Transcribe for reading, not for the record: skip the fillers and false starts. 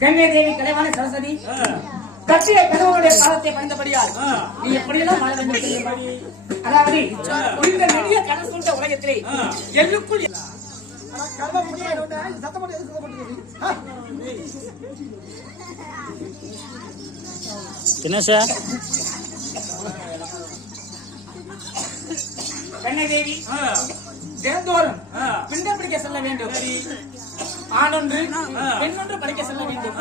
கங்கை தேவி கலைவாணி சரஸ்வதி கட்டிய கணவனுடைய காலத்தை பணிந்தபடியால் நீ எப்படியெல்லாம் வாழ வேண்டும் தெரியும்படி, அதாவது இந்த நெடிய கடன் சூழ்ந்த உலகத்திலே எல்லுக்குள் என்ன சார் கங்கை தேவி தினந்தோறும் பிண்டம் பிடிக்க செல்ல வேண்டும். ஆணொன்று பெண்ணொன்று படிக்க செல்ல வேண்டும்.